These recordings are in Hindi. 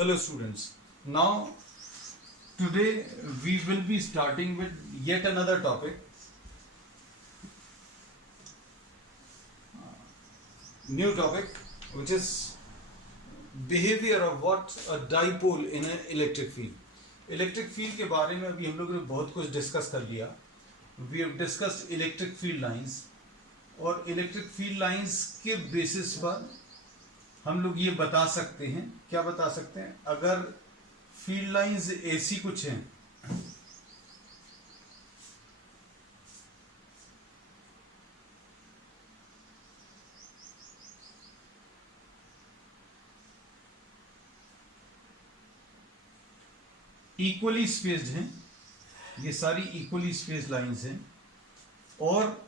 Hello students. Now today we will be starting with yet another topic. New topic which is behavior of what a dipole in an electric field. Electric field के बारे में अभी हम लोगों ने बहुत कुछ डिस्कस कर लिया. We have discussed electric field lines और इलेक्ट्रिक फील्ड लाइंस के बेसिस पर हम लोग ये बता सकते हैं, क्या बता सकते हैं, अगर फील्ड लाइंस ऐसी कुछ हैं इक्वली स्पेस्ड हैं, ये सारी इक्वली स्पेस्ड लाइंस हैं और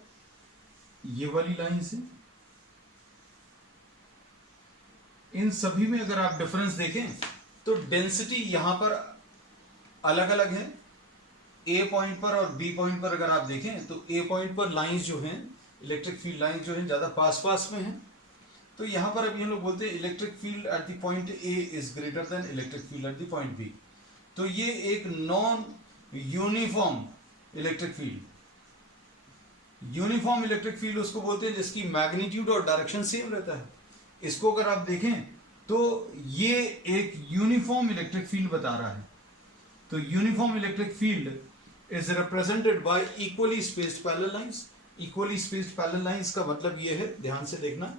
ये वाली लाइंस हैं, इन सभी में अगर आप डिफरेंस देखें तो डेंसिटी यहां पर अलग अलग है. ए पॉइंट पर और बी पॉइंट पर अगर आप देखें तो ए पॉइंट पर लाइंस जो हैं, इलेक्ट्रिक फील्ड लाइंस जो हैं ज्यादा पास पास में हैं. तो यहां पर अभी हम लोग बोलते हैं electric field at the point A is greater than electric field at the point B. तो ये एक non uniform electric field, uniform electric field उसको बोलते हैं जिसकी मैग्नीट्यूड और डायरेक्शन सेम रहता है. इसको अगर आप देखें तो ये एक यूनिफॉर्म इलेक्ट्रिक फील्ड बता रहा है. तो uniform electric field is represented by equally spaced parallel lines. Equally spaced parallel lines का मतलब ये है, ध्यान से देखना,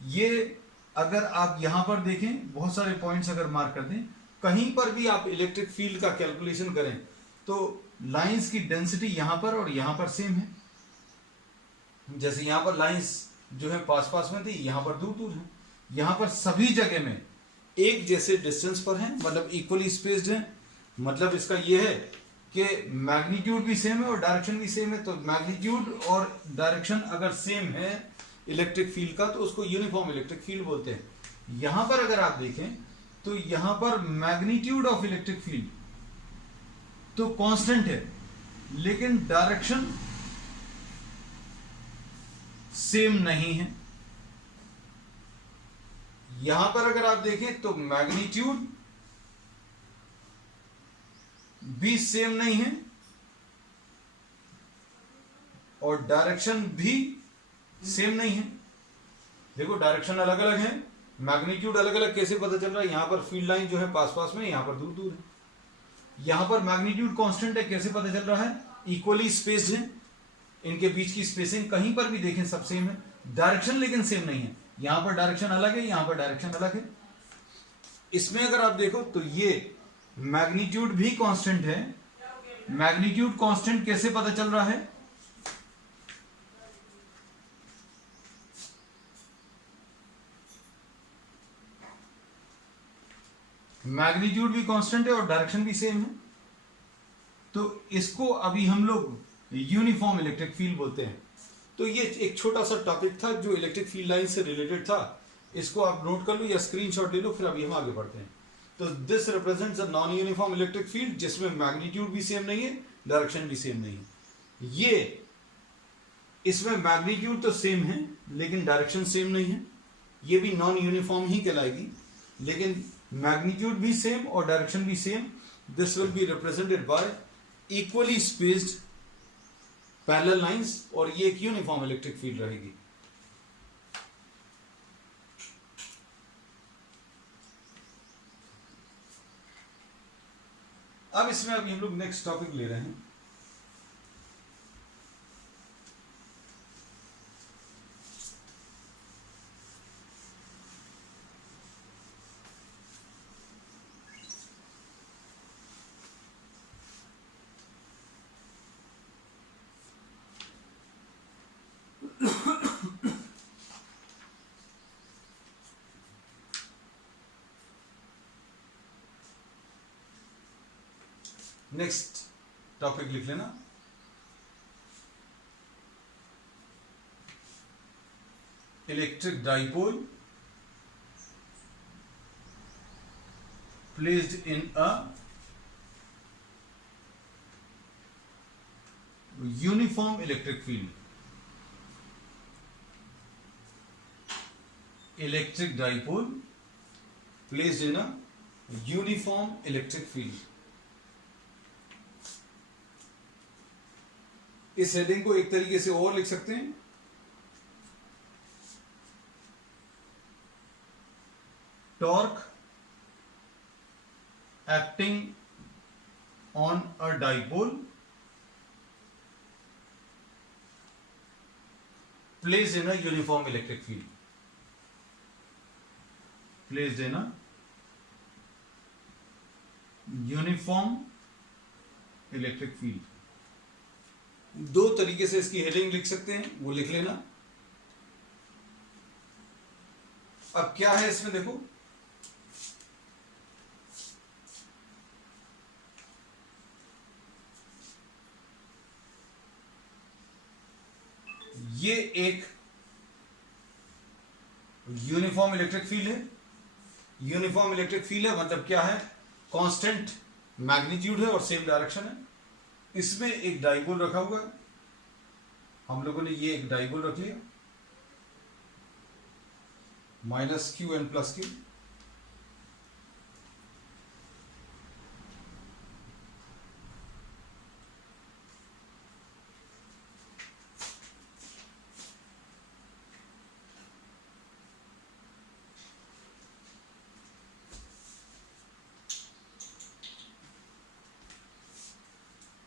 ये अगर आप यहां पर देखें बहुत सारे पॉइंट्स अगर मार्क कर दें, कहीं पर भी आप इलेक्ट्रिक फील्ड का कैलकुलेशन करें तो लाइंस की डेंसिटी यहां पर और यहां पर सेम है. जैसे यहां पर लाइंस जो है पास पास में थी, यहां पर दूर दूर है. यहां पर सभी जगह में एक जैसे डिस्टेंस पर हैं, मतलब इक्वली स्पेस्ड हैं. मतलब इसका यह है कि मैग्नीट्यूड भी सेम है और डायरेक्शन भी सेम है. तो मैग्नीट्यूड और डायरेक्शन अगर सेम है इलेक्ट्रिक फील्ड का तो उसको यूनिफॉर्म इलेक्ट्रिक फील्ड बोलते हैं. यहां पर अगर आप देखें तो यहां पर मैग्नीट्यूड ऑफ इलेक्ट्रिक फील्ड तो कांस्टेंट है लेकिन डायरेक्शन सेम नहीं है. यहां पर अगर आप देखें तो मैग्नीट्यूड भी सेम नहीं है और डायरेक्शन भी सेम नहीं है. देखो डायरेक्शन अलग अलग है, मैग्नीट्यूड अलग अलग. कैसे पता चल रहा है? यहां पर फील्ड लाइन जो है पास पास में, यहां पर दूर दूर है. यहां पर मैग्नीट्यूड कांस्टेंट है, कैसे पता चल रहा है? इक्वली स्पेस्ड है, इनके बीच की स्पेसिंग कहीं पर भी देखें सब सेम है. डायरेक्शन लेकिन सेम नहीं है, यहां पर डायरेक्शन अलग है, यहां पर डायरेक्शन अलग है. इसमें अगर आप देखो तो ये मैग्नीट्यूड भी कांस्टेंट है. मैग्नीट्यूड कांस्टेंट कैसे पता चल रहा है? मैग्नीट्यूड भी कांस्टेंट है और डायरेक्शन भी सेम है. तो इसको अभी हम लोग यूनिफॉर्म इलेक्ट्रिक फील्ड बोलते हैं. तो ये एक छोटा सा टॉपिक था जो इलेक्ट्रिक फील्ड लाइन से रिलेटेड था. इसको आप नोट कर लो या स्क्रीनशॉट ले लो, फिर अभी हम आगे बढ़ते हैं. तो this represents a non uniform electric field जिसमें मैग्नीट्यूड भी सेम नहीं है, डायरेक्शन भी सेम नहीं है. ये इसमें मैग्नीट्यूड तो सेम है लेकिन डायरेक्शन सेम नहीं है, ये भी नॉन यूनिफॉर्म ही कहलाएगी. लेकिन मैग्नीट्यूड भी सेम और डायरेक्शन भी same. This will be represented by equally spaced parallel lines और ये एक यूनिफॉर्म इलेक्ट्रिक फील्ड रहेगी. अब इसमें अभी हम लोग नेक्स्ट टॉपिक ले रहे हैं. नेक्स्ट टॉपिक लिख लेना, electric dipole placed in a uniform electric field. Electric dipole placed in a uniform electric field. इस हेडिंग को एक तरीके से और लिख सकते हैं, torque acting on a dipole placed in a uniform electric field, placed in a uniform electric field। दो तरीके से इसकी हेडिंग लिख सकते हैं, वो लिख लेना। अब क्या है इसमें देखो, ये एक यूनिफॉर्म इलेक्ट्रिक फील्ड है। यूनिफॉर्म इलेक्ट्रिक फील्ड है मतलब क्या है, कांस्टेंट मैग्नीट्यूड है और सेम डायरेक्शन है। इसमें एक डाइपोल रखा हुआ है, हम लोगों ने ये एक डाइपोल रख लिया, minus Q and plus Q.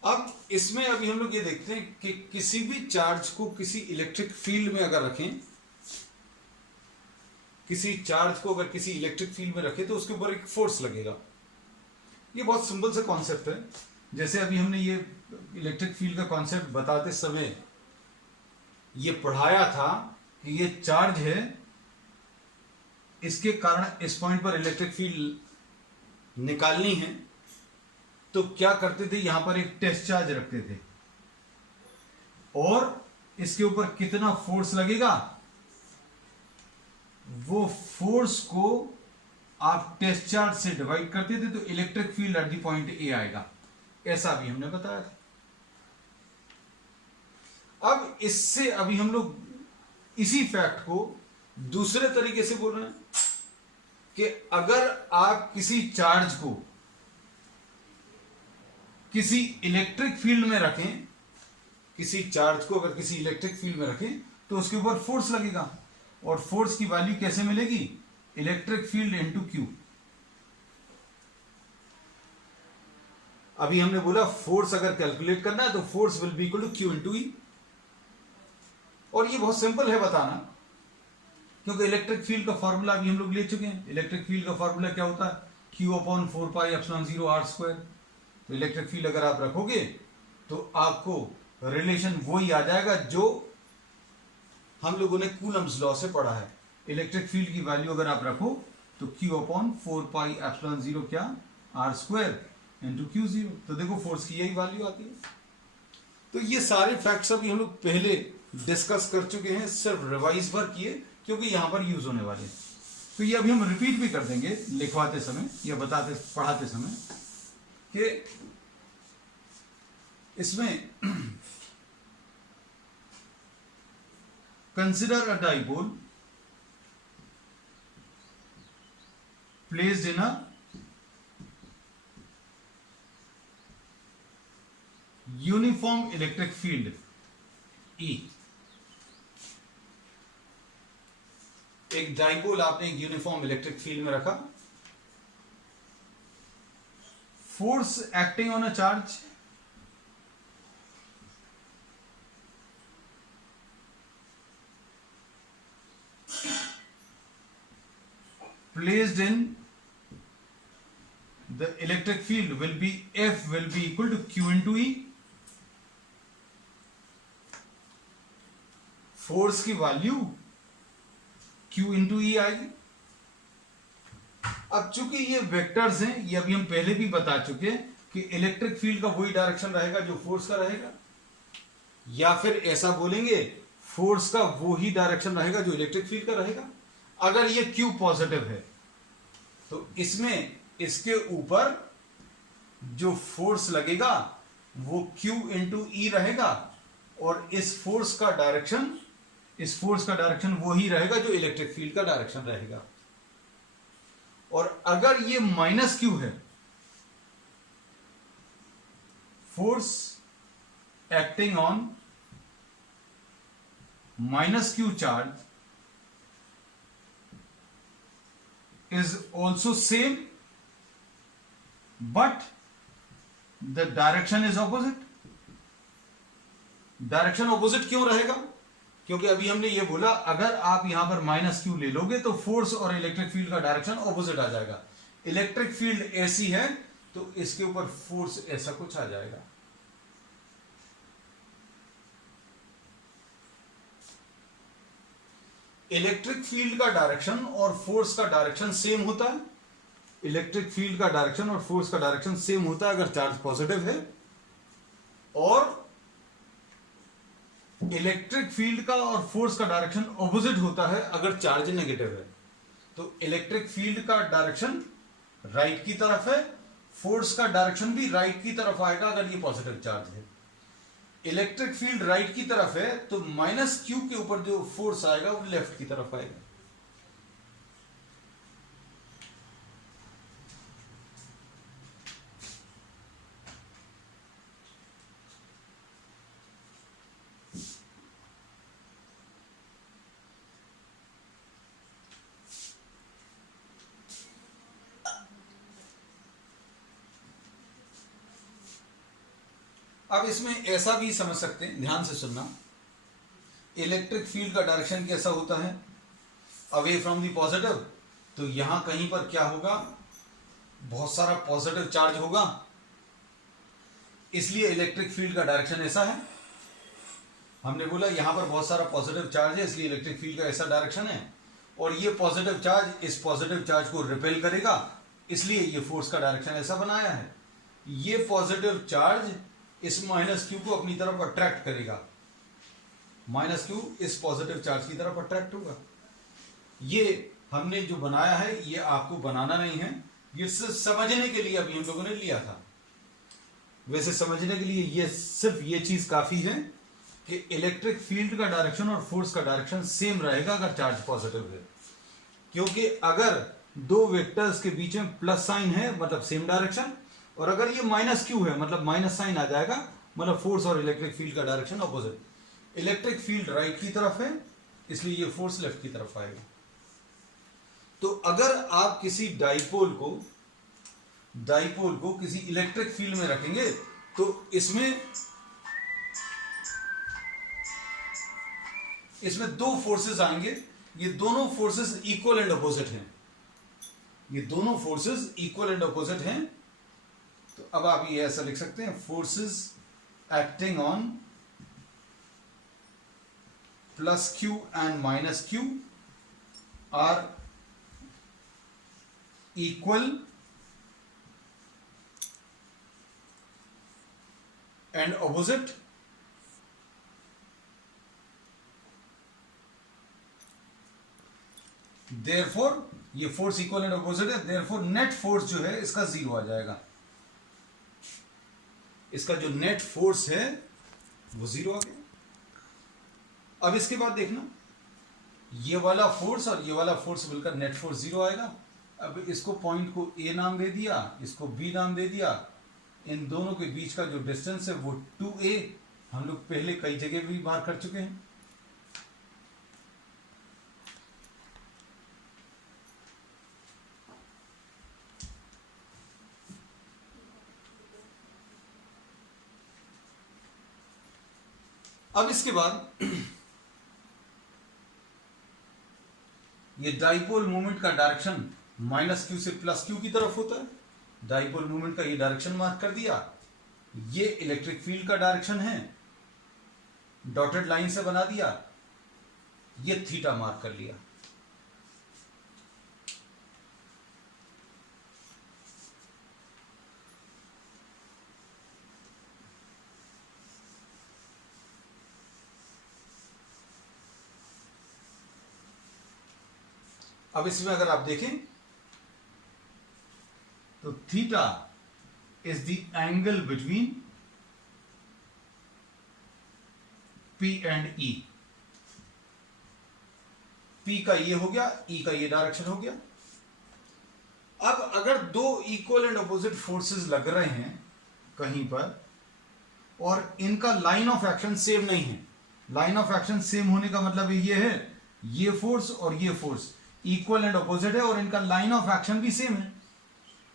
अब इसमें अभी हम लोग ये देखते हैं कि किसी भी चार्ज को किसी इलेक्ट्रिक फील्ड में अगर रखें, किसी चार्ज को अगर किसी इलेक्ट्रिक फील्ड में रखें तो उसके ऊपर एक फोर्स लगेगा। ये बहुत सिंपल सा कॉन्सेप्ट है। जैसे अभी हमने ये इलेक्ट्रिक फील्ड का कॉन्सेप्ट बताते समय ये पढ़ाया था कि ये चार्ज है, इसके कारण इस पॉइंट पर इलेक्ट्रिक फील्ड निकालनी है, तो क्या करते थे, यहां पर एक टेस्ट चार्ज रखते थे और इसके ऊपर कितना फोर्स लगेगा वो फोर्स को आप टेस्ट चार्ज से डिवाइड करते थे तो electric field at the point ए आएगा। ऐसा भी हमने बताया था। अब इससे अभी हम लोग इसी फैक्ट को दूसरे तरीके से बोल रहे हैं कि अगर आप किसी चार्ज को किसी इलेक्ट्रिक फील्ड में रखें, किसी चार्ज को अगर किसी इलेक्ट्रिक फील्ड में रखें तो उसके ऊपर फोर्स लगेगा और फोर्स की वैल्यू कैसे मिलेगी, इलेक्ट्रिक फील्ड इनटू क्यू। अभी हमने बोला फोर्स अगर कैलकुलेट करना है तो force will be equal to Q into E, और ये बहुत सिंपल है बताना क्योंकि इलेक्ट्रिक फील्ड का फॉर्मूला अभी हम लोग ले चुके हैं। इलेक्ट्रिक फील्ड का फॉर्मूला क्या होता है, Q upon 4 pi epsilon 0 R square. तो इलेक्ट्रिक फील्ड अगर आप रखोगे तो आपको रिलेशन वही आ जाएगा जो हम लोगों ने कूलम्स लॉ से पढ़ा है। इलेक्ट्रिक फील्ड की वैल्यू अगर आप रखो तो Q अपॉन 4 पाई एप्सिलॉन 0 क्या, आर स्क्वायर इंटू क्यू 0। तो देखो फोर्स की यही वैल्यू आती है। तो ये सारे फैक्ट्स अभी हम लोग पहले डिस्कस कर चुके हैं, सिर्फ रिवाइज भर किए क्योंकि यहां पर यूज होने वाले हैं। तो ये अभी हम रिपीट भी कर देंगे लिखवाते समय या बताते पढ़ाते समय कि इसमें consider a dipole placed in a uniform electric field E। एक डाइपोल आपने एक यूनिफॉर्म इलेक्ट्रिक फील्ड में रखा, force acting on a charge placed in the electric field will be F will be equal to Q into E। Force की वैल्यू Q into E आएगी। अब चूंकि ये वेक्टर्स हैं, ये अभी हम पहले भी बता चुके हैं कि इलेक्ट्रिक फील्ड का वही डायरेक्शन रहेगा जो फोर्स का रहेगा, या फिर ऐसा बोलेंगे फोर्स का वही डायरेक्शन रहेगा जो इलेक्ट्रिक फील्ड का रहेगा। अगर ये Q पॉजिटिव है तो इसमें इसके ऊपर जो फोर्स लगेगा वो Q इंटू ई रहेगा और इस फोर्स का डायरेक्शन वही रहेगा जो इलेक्ट्रिक फील्ड का डायरेक्शन रहेगा। और अगर ये माइनस क्यू है, force acting on minus Q charge is also same but the direction is opposite. Direction opposite क्यों रहेगा? क्योंकि अभी हमने ये बोला अगर आप यहां पर माइनस क्यू ले लोगे तो फोर्स और इलेक्ट्रिक फील्ड का डायरेक्शन ऑपोजिट आ जाएगा। इलेक्ट्रिक फील्ड ऐसी है तो इसके ऊपर फोर्स ऐसा कुछ आ जाएगा। इलेक्ट्रिक फील्ड का डायरेक्शन और फोर्स का डायरेक्शन सेम होता है। इलेक्ट्रिक फील्ड का डायरेक्शन और फोर्स का डायरेक्शन सेम होता है अगर चार्ज पॉजिटिव है, और इलेक्ट्रिक फील्ड का और फोर्स का डायरेक्शन ऑपोजिट होता है अगर चार्ज नेगेटिव है। तो इलेक्ट्रिक फील्ड का डायरेक्शन राइट की तरफ है, फोर्स का डायरेक्शन भी राइट की तरफ आएगा अगर ये पॉजिटिव चार्ज है। इलेक्ट्रिक फील्ड राइट की तरफ है तो माइनस क्यू के ऊपर जो फोर्स आएगा वो लेफ्ट की तरफ आएगा। अब इसमें ऐसा भी समझ सकते हैं, ध्यान से सुनना, इलेक्ट्रिक फील्ड का डायरेक्शन कैसा होता है, अवे फ्रॉम दी पॉजिटिव। तो यहां कहीं पर क्या होगा, बहुत सारा पॉजिटिव चार्ज होगा, इसलिए इलेक्ट्रिक फील्ड का डायरेक्शन ऐसा है। हमने बोला यहां पर बहुत सारा पॉजिटिव चार्ज है इसलिए इलेक्ट्रिक फील्ड का ऐसा डायरेक्शन है, और ये पॉजिटिव चार्ज इस पॉजिटिव चार्ज को रिपेल करेगा, इसलिए ये फोर्स का डायरेक्शन ऐसा बनाया है। ये पॉजिटिव चार्ज इस माइनस क्यू को अपनी तरफ अट्रैक्ट करेगा, माइनस क्यू इस पॉजिटिव चार्ज की तरफ अट्रैक्ट होगा। ये हमने जो बनाया है ये आपको बनाना नहीं है, ये सिर्फ समझने के लिए अभी हम लोगों ने लिया था। वैसे समझने के लिए ये सिर्फ ये चीज काफी है कि इलेक्ट्रिक फील्ड का डायरेक्शन और फोर्स का डायरेक्शन सेम रहेगा अगर चार्ज पॉजिटिव है, क्योंकि अगर दो वेक्टर्स के बीच में प्लस साइन है मतलब सेम डायरेक्शन, और अगर ये माइनस क्यू है मतलब माइनस साइन आ जाएगा, मतलब फोर्स और इलेक्ट्रिक फील्ड का direction opposite. Electric field right की तरफ है इसलिए ये फोर्स लेफ्ट की तरफ आएगा। तो अगर आप किसी डाइपोल को किसी इलेक्ट्रिक फील्ड में रखेंगे तो इसमें दो फोर्सेस आएंगे, ये दोनों फोर्सेस इक्वल एंड अपोजिट हैं, ये दोनों फोर्सेस इक्वल एंड अपोजिट हैं। तो अब आप ये ऐसा लिख सकते हैं, forces acting on plus Q and minus Q R equal and opposite, therefore ये फोर्स इक्वल एंड ऑपोजिट है, देयरफॉर नेट फोर्स जो है इसका जीरो आ जाएगा, इसका जो नेट फोर्स है वो जीरो आ गया। अब इसके बाद देखना, ये वाला फोर्स और ये वाला फोर्स मिलकर नेट फोर्स जीरो आएगा। अब इसको पॉइंट को ए नाम दे दिया, इसको बी नाम दे दिया, इन दोनों के बीच का जो डिस्टेंस है वो 2a, हम लोग पहले कई जगह भी मार्क कर चुके हैं। अब इसके बाद ये डाइपोल मोमेंट का डायरेक्शन माइनस क्यू से प्लस क्यू की तरफ होता है। डाइपोल मोमेंट का ये डायरेक्शन मार्क कर दिया, ये इलेक्ट्रिक फील्ड का डायरेक्शन है, डॉटेड लाइन से बना दिया, ये थीटा मार्क कर लिया। अब इसमें अगर आप देखें तो theta is the angle between P and E। P का ये हो गया, E का ये डायरेक्शन हो गया। अब अगर दो इक्वल एंड अपोजिट फोर्सेस लग रहे हैं कहीं पर और इनका लाइन ऑफ एक्शन सेम नहीं है, लाइन ऑफ एक्शन सेम होने का मतलब ये है ये फोर्स और ये फोर्स इक्वल एंड अपोजिट है और इनका लाइन ऑफ एक्शन भी सेम है।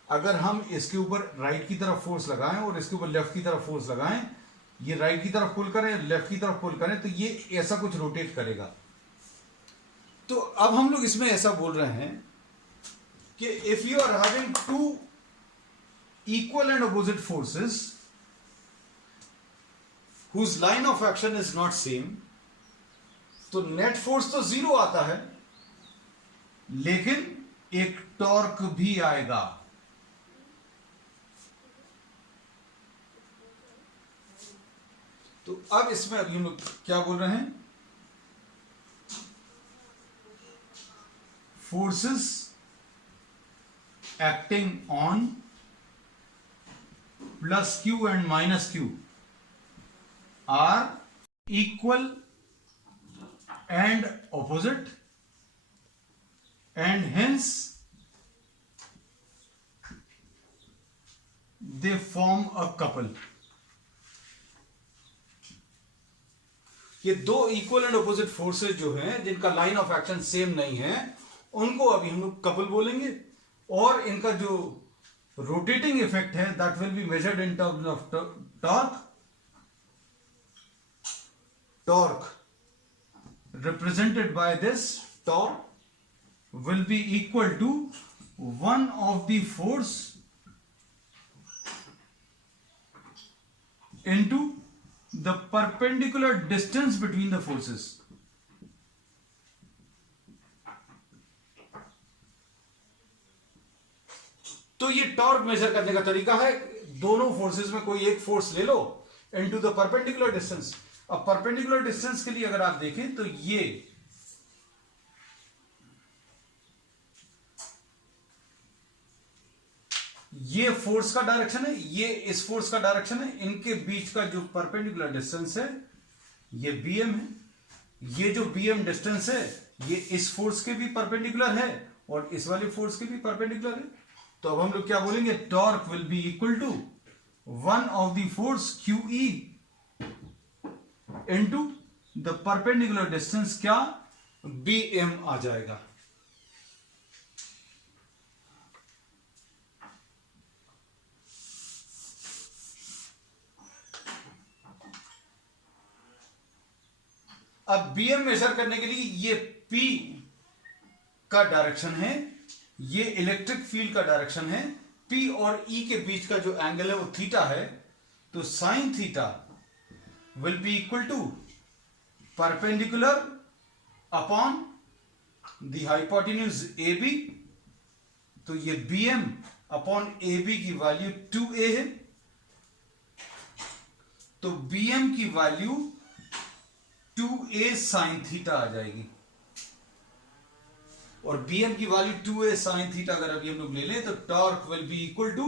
अगर हम इसके ऊपर राइट की तरफ फोर्स लगाएं और इसके ऊपर लेफ्ट की तरफ फोर्स लगाएं, ये राइट की तरफ पुल करें लेफ्ट की तरफ पुल करें, तो ये ऐसा कुछ रोटेट करेगा। तो अब हम लोग इसमें ऐसा बोल रहे हैं कि if you are having two equal and opposite forces whose line of action is not same, तो नेट फोर्स तो जीरो आता है लेकिन एक टॉर्क भी आएगा। तो अब इसमें अभी हम लोग क्या बोल रहे हैं, forces acting on plus Q and minus Q are equal and opposite and hence they form a couple। ये दो इक्वल एंड अपोजिट फोर्सेस जो हैं जिनका लाइन ऑफ एक्शन सेम नहीं है उनको अभी हम लोग कपल बोलेंगे और इनका जो रोटेटिंग इफेक्ट है that will be measured in terms of torque. Torque represented by this torque will be equal to one of the force into the perpendicular distance between the forces। तो ये टॉर्क मेजर करने का तरीका है, दोनों फोर्सेस में कोई एक फोर्स ले लो इनटू द परपेंडिकुलर डिस्टेंस। अब परपेंडिकुलर डिस्टेंस के लिए अगर आप देखें तो ये फोर्स का डायरेक्शन है, ये इस फोर्स का डायरेक्शन है, इनके बीच का जो परपेंडिकुलर डिस्टेंस है ये bm है। ये जो bm डिस्टेंस है ये इस फोर्स के भी परपेंडिकुलर है और इस वाले फोर्स के भी परपेंडिकुलर है। तो अब हम लोग क्या बोलेंगे, torque will be equal to one of the force QE into the perpendicular distance क्या bm आ जाएगा। अब bm मेजर करने के लिए ये P का डायरेक्शन है, ये इलेक्ट्रिक फील्ड का डायरेक्शन है, P और E के बीच का जो एंगल है वो थीटा है। तो sine theta will be equal to perpendicular upon the hypotenuse AB। तो ये bm अपॉन AB की वैल्यू 2a है, तो bm की वैल्यू 2a साइन थीटा आ जाएगी और bm की वैल्यू 2a साइन थीटा अगर अभी हम लोग ले लें तो torque will be equal to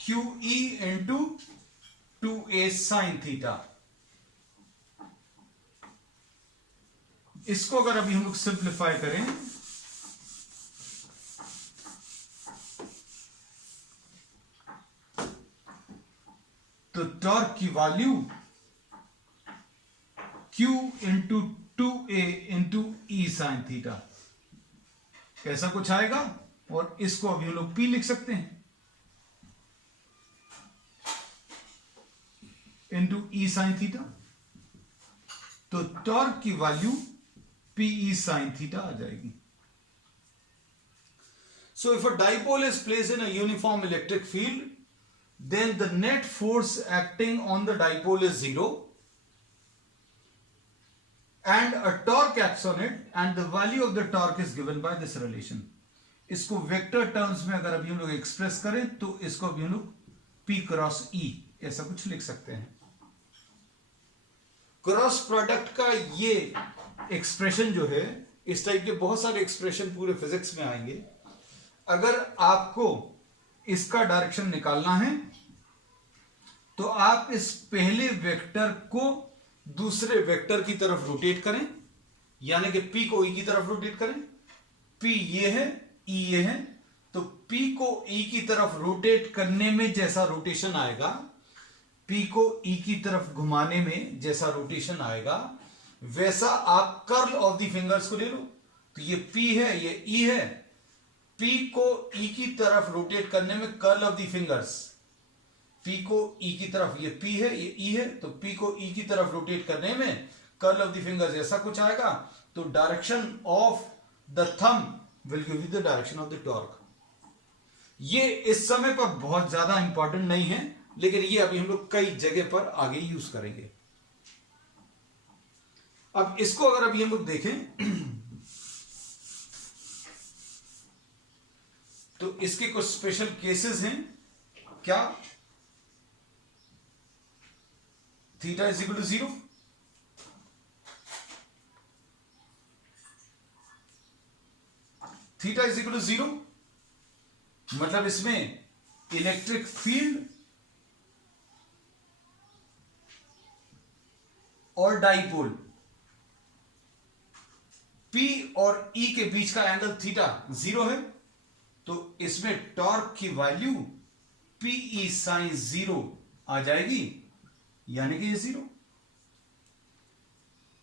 QE into 2a sine theta. इसको अगर अभी हम लोग सिंप्लीफाई करें तो टॉर्क की value Q into 2a into E sine theta ऐसा कुछ आएगा और इसको अभी हम लोग P लिख सकते हैं इंटू E साइन थीटा। तो टॉर्क की वैल्यू PE साइन थीटा आ जाएगी। So if a dipole is placed in a uniform electric field then the net force acting on the dipole is zero and a torque acts on it and the value of the torque is given by this relation। इसको वेक्टर टर्म्स में अगर अभी हम लोग एक्सप्रेस करें तो इसको अभी हम लोग P क्रॉस E ऐसा कुछ लिख सकते हैं। क्रॉस प्रोडक्ट का ये एक्सप्रेशन जो है, इस टाइप के बहुत सारे एक्सप्रेशन पूरे फिजिक्स में आएंगे। अगर आपको इसका डायरेक्शन निकालना है तो आप इस पहले वेक्टर को दूसरे वेक्टर की तरफ रोटेट करें, यानी कि P को E की तरफ रोटेट करें। P ये है, E ये है, तो P को E की तरफ रोटेट करने में जैसा रोटेशन आएगा, P को E की तरफ घुमाने में जैसा रोटेशन आएगा, वैसा आप कर्ल ऑफ द फिंगर्स को ले लो। तो ये P है, ये E है। P को E की तरफ रोटेट करने में curl of the fingers, P को E की तरफ, ये P है, ये E है, तो P को E की तरफ रोटेट करने में कर्ल ऑफ द फिंगर्स ऐसा कुछ आएगा। तो direction of the thumb will give you the direction of the torque. ये इस समय पर बहुत ज्यादा इंपॉर्टेंट नहीं है, लेकिन ये अभी हम लोग कई जगह पर आगे यूज करेंगे। अब इसको अगर अभी हम लोग देखें तो इसके कुछ स्पेशल केसेस हैं। क्या? Theta is equal to 0, theta is equal to 0 मतलब इसमें इलेक्ट्रिक फील्ड और डाइपोल P और E के बीच का एंगल थीटा 0 है, तो इसमें टॉर्क की वैल्यू PE साइन 0 आ जाएगी, यानी कि ये 0।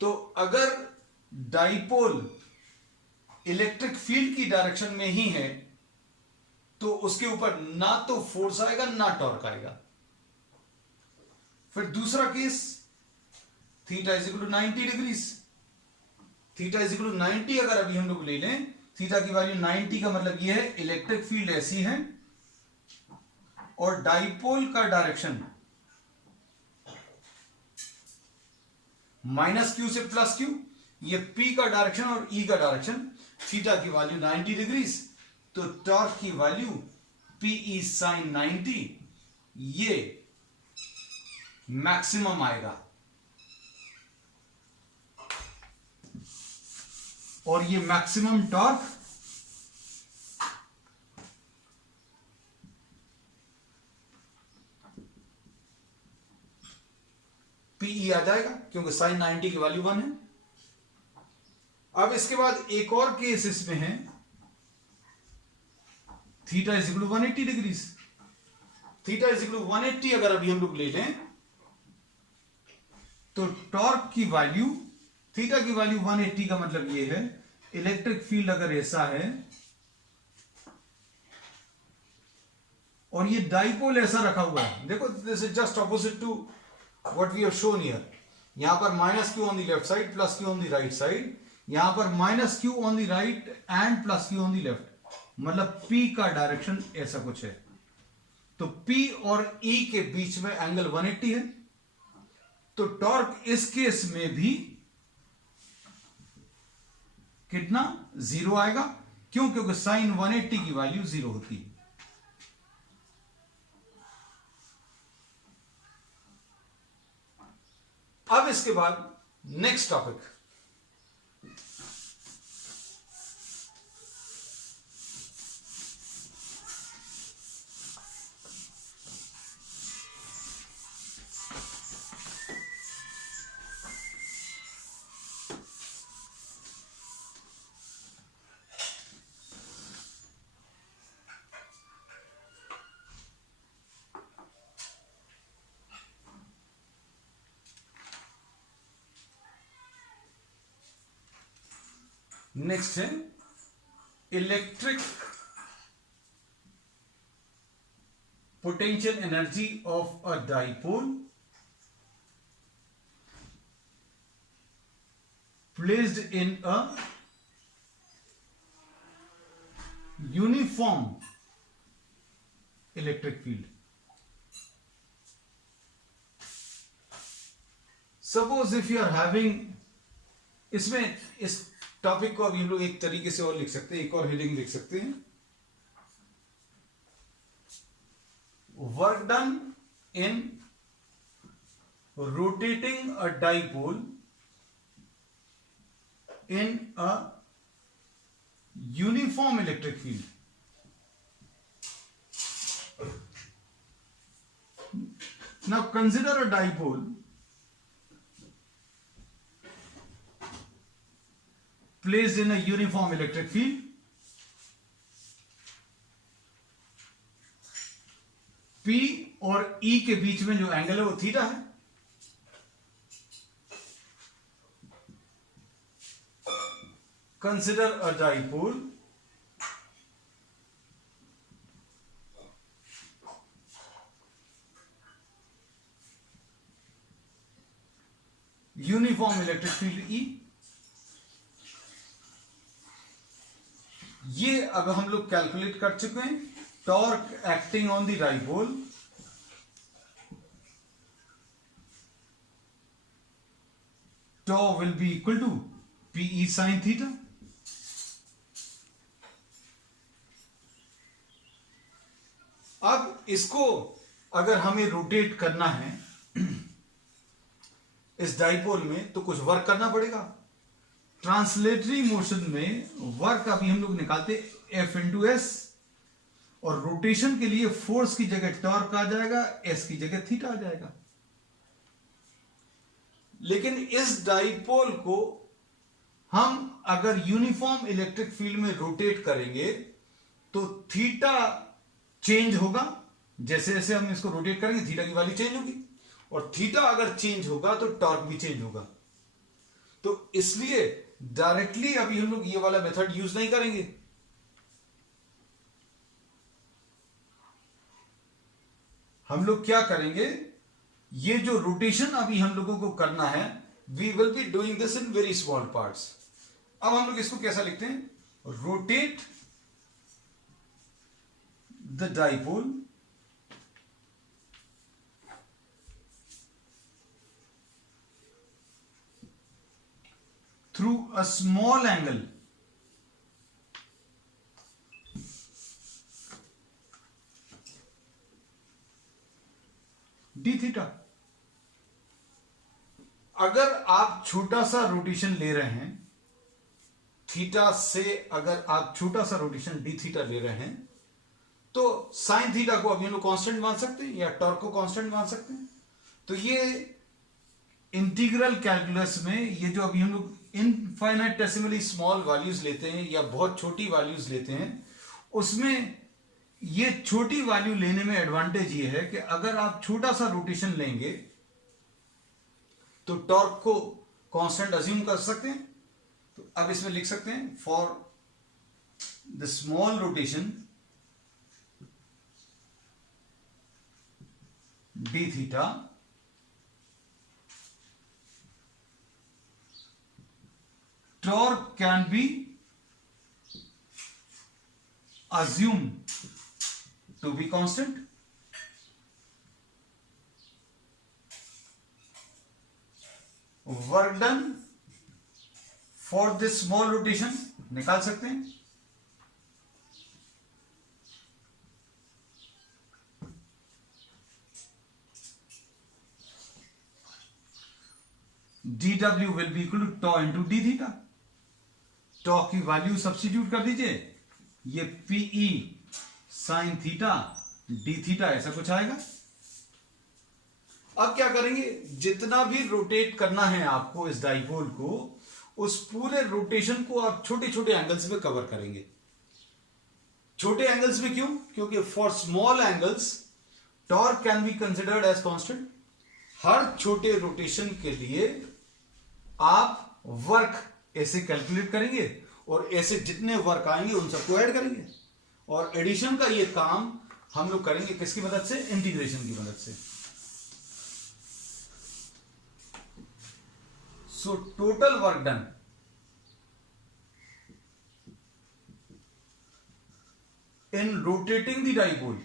तो अगर डाइपोल इलेक्ट्रिक फील्ड की डायरेक्शन में ही है तो उसके ऊपर ना तो फोर्स आएगा ना टॉर्क आएगा। फिर दूसरा case, theta is equal to 90 degrees. Theta is equal to 90 अगर अभी हम लोग ले लें, थीटा की वैल्यू 90 का मतलब यह है इलेक्ट्रिक फील्ड ऐसी है और डाइपोल का डायरेक्शन माइनस क्यू से प्लस क्यू, ये P का डायरेक्शन और E का डायरेक्शन, थीटा की वैल्यू 90 डिग्रीज, तो टॉर्क की वैल्यू PE साइन 90 ये मैक्सिमम आएगा। और ये मैक्सिमम टॉर्क PE आ जाएगा क्योंकि साइन 90 की वैल्यू 1 है। अब इसके बाद एक और केस इसमें है, theta is equal to 180 degrees. Theta is equal to 180 अगर अभी हम लोग ले लें तो टॉर्क की वैल्यू, थीटा की वैल्यू 180 का मतलब ये है इलेक्ट्रिक फील्ड अगर ऐसा है और ये डाइपोल ऐसा रखा हुआ है, देखो this is just opposite to what we have shown here. यहां पर minus Q on the left side, plus Q on the right side, यहां पर minus Q on the right end plus Q on the left, मतलब P का डायरेक्शन ऐसा कुछ है। तो P और E के बीच में एंगल 180 है, तो टॉर्क इस केस में भी कितना 0 आएगा। क्यों? क्योंकि साइन 180 की वैल्यू 0 होती है। अब इसके बाद नेक्स्ट टॉपिक, नेक्स्ट है electric potential energy of a dipole placed in a uniform electric field. Suppose if you are having, इसमें इस टॉपिक को अभी हम लोग एक तरीके से और लिख सकते हैं, एक और हेडिंग लिख सकते हैं, work done in rotating a dipole in a uniform electric field. Now consider a dipole placed in a uniform electric field P और E के बीच में जो एंगल है वो थीटा है। Consider a dipole uniform electric field E। ये अब हम लोग कैलकुलेट कर चुके हैं। Torque acting on the dipole tau will be equal to PE sine theta. अब इसको अगर हमें रोटेट करना है इस डाइपोल में तो कुछ वर्क करना पड़ेगा। ट्रांसलेटरी मोशन में वर्क अभी हम लोग निकालते एफ इंटू एस, और रोटेशन के लिए फोर्स की जगह टॉर्क आ जाएगा, एस की जगह थीटा आ जाएगा। लेकिन इस डाइपोल को हम अगर यूनिफॉर्म इलेक्ट्रिक फील्ड में रोटेट करेंगे तो थीटा चेंज होगा। जैसे जैसे हम इसको रोटेट करेंगे थीटा की वैल्यू चेंज होगी, और थीटा अगर चेंज होगा तो टॉर्क भी चेंज होगा। तो इसलिए डायरेक्टली अभी हम लोग ये वाला मेथड यूज नहीं करेंगे। हम लोग क्या करेंगे, ये जो रोटेशन अभी हम लोगों को करना है, we will be doing this in very small parts. अब हम लोग इसको कैसा लिखते हैं, rotate the dipole through a small angle d theta. अगर आप छोटा सा रोटेशन ले रहे हैं थीटा से, अगर आप छोटा सा रोटेशन डी थीटा ले रहे हैं तो साइन थीटा को अभी हम लोग कांस्टेंट मान सकते हैं या टॉर्क को कांस्टेंट मान सकते हैं। तो ये इंटीग्रल कैलकुलस में ये जो अभी हम लोग इनफाइनाइटेसिमली स्मॉल वैल्यूज लेते हैं या बहुत छोटी वैल्यूज लेते हैं, उसमें ये छोटी वैल्यू लेने में एडवांटेज ये है कि अगर आप छोटा सा रोटेशन लेंगे तो टॉर्क को कांस्टेंट अज्यूम कर सकते हैं। तो अब इसमें लिख सकते हैं for the small rotation D theta torque can be assumed to be constant। work done for this small rotation निकाल सकते हैं। dw will be equal to tau into d theta। टॉ की वैल्यू सब्स्टिट्यूट कर दीजिए, ये PE sine theta D theta ऐसा कुछ आएगा। अब क्या करेंगे, जितना भी रोटेट करना है आपको इस डाइपोल को, उस पूरे रोटेशन को आप छोटे छोटे एंगल्स में कवर करेंगे। छोटे एंगल्स में क्यों, क्योंकि for small angles torque can be considered as constant. हर छोटे रोटेशन के लिए आप वर्क ऐसे कैलकुलेट करेंगे और ऐसे जितने वर्क आएंगे उन सबको ऐड करेंगे, और एडिशन का ये काम हम लोग करेंगे किसकी मदद से, इंटीग्रेशन की मदद से। So total work done in rotating the dipole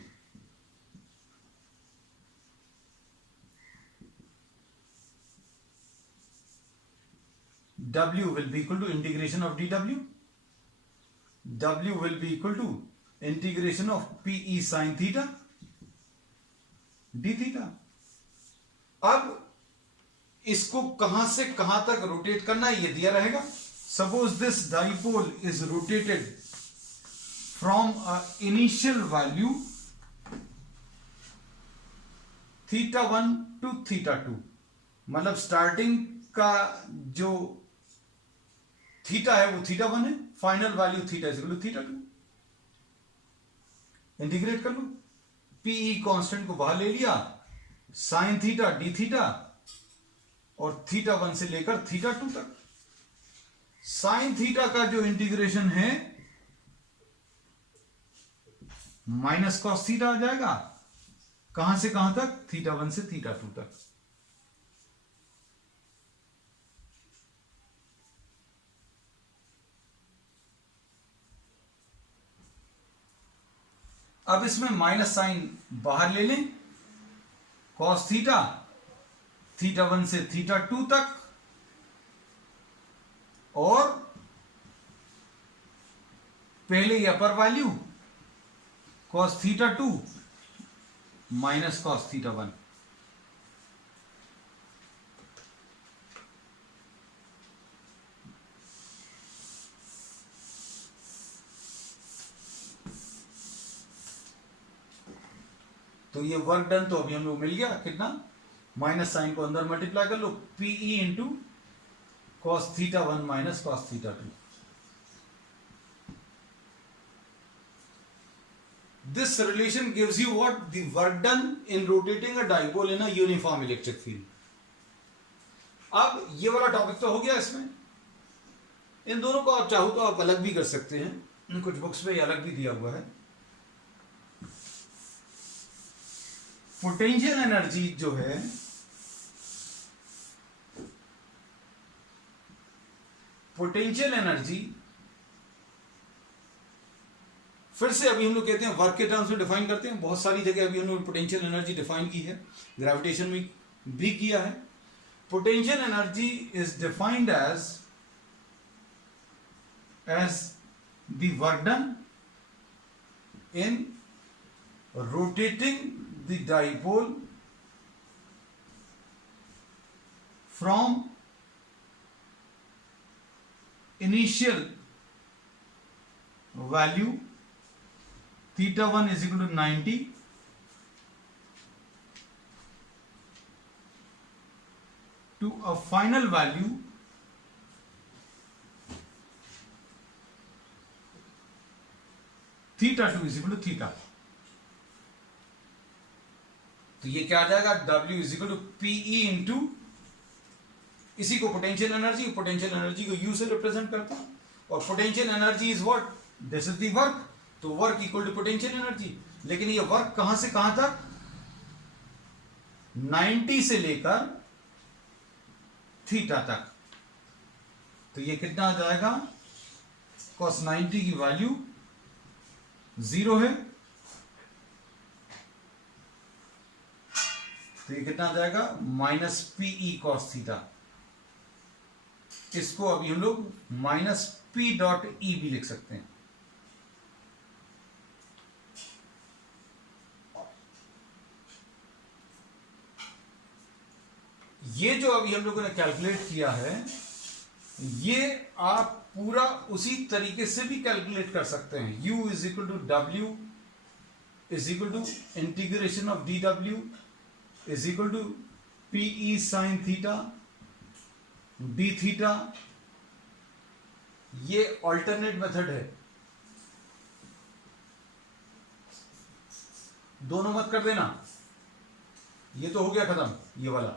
W will be equal to integration of dW, W will be equal to integration of PE sin theta d theta। अब इसको कहां से कहां तक रोटेट करना है ये दिया रहेगा। Suppose this dipole is rotated from a initial value θ1 to θ2, मतलब स्टार्टिंग का जो थीटा है वो θ1 है, final value theta is equal to θ2। Integrate कर लो, पीई कांस्टेंट को बाहर ले लिया, साइन थीटा डी थीटा और थीटा 1 से लेकर थीटा 2 तक। साइन थीटा का जो इंटीग्रेशन है माइनस कॉस थीटा आ जाएगा, कहां से कहां तक, थीटा 1 से थीटा 2 तक। अब इसमें माइनस साइन बाहर ले लें, कॉस थीटा थीटा 1 से थीटा 2 तक और पहले अपर value cos theta 2 minus cos theta 1। तो ये वर्क डन तो अभी हम लोग मिल गया कितना, माइनस साइन को अंदर मल्टीप्लाई कर लो, PE into cos theta 1 minus cos theta 2। This relation gives you what? The work done in rotating a dipole in a uniform electric field. अब ये वाला टॉपिक तो हो गया इसमें। इन दोनों को आप चाहो तो आप अलग भी कर सकते हैं, कुछ बुक्स में अलग भी दिया हुआ है। पोटेंशियल एनर्जी जो है पोटेंशियल एनर्जी फिर से अभी हम लोग कहते हैं वर्क के टर्म्स में डिफाइन करते हैं। बहुत सारी जगह अभी हम लोग पोटेंशियल एनर्जी डिफाइन की है, ग्रेविटेशन में भी किया है। Potential energy is defined as the work done in rotating the dipole from initial value theta 1 is equal to 90 to a final value theta 2 is equal to theta। तो ये क्या आ जाएगा, W is equal to PE into, इसी को पोटेंशियल एनर्जी को U से रिप्रेजेंट करता है। और potential energy is what, this is the work, तो work equal to potential energy. लेकिन ये वर्क कहां से कहां तक, 90 से लेकर थीटा तक। तो ये कितना आ जाएगा, cos 90 की वैल्यू 0 है, तो ये कितना आ जाएगा माइनस पीई cos थीटा। इसको अभी हम लोग माइनस पी डॉट ई भी लिख सकते हैं। ये जो अभी हम लोगों ने कैलकुलेट किया है, ये आप पूरा उसी तरीके से भी कैलकुलेट कर सकते हैं। U is equal to W is equal to integration of dW is equal to PE sine theta D theta. ये ऑल्टरनेट मेथड है, दोनों मत कर देना। ये तो हो गया खत्म, ये वाला,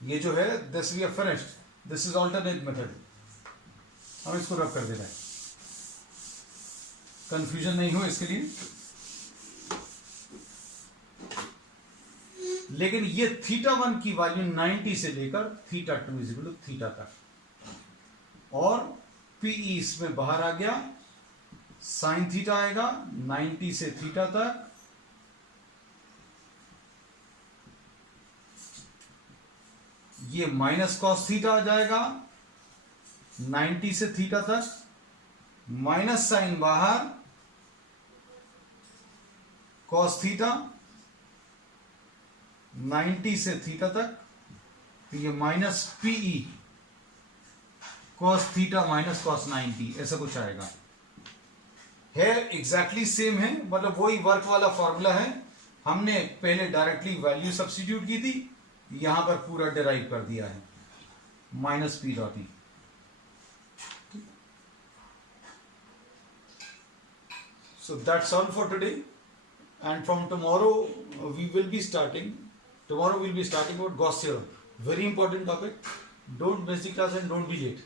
ये जो है this we have finished, this is alternate method. हम इसको रब कर दे रहे हैं, कंफ्यूजन नहीं हो इसके लिए। लेकिन ये थीटा 1 की वैल्यू 90 से लेकर theta 2 is equal to theta तक, और पीई इसमें बाहर आ गया, साइन थीटा आएगा 90 से थीटा तक, ये माइनस कॉस थीटा आ जाएगा 90 से थीटा तक, माइनस साइन बाहर, कॉस थीटा 90 से थीटा तक, तो ये minus pi cos theta minus cos 90 ऐसा कुछ आएगा। है एग्जैक्टली सेम है, मतलब वही वर्क वाला फॉर्मूला है। हमने पहले डायरेक्टली वैल्यू सब्स्टिट्यूट की थी, यहां पर पूरा डिराइव कर दिया है, minus P dot E. So that's all for today. and from tomorrow we will be starting. Tomorrow we'll be starting about Gauss theorem. Very important topic. Don't miss the class and don't be late.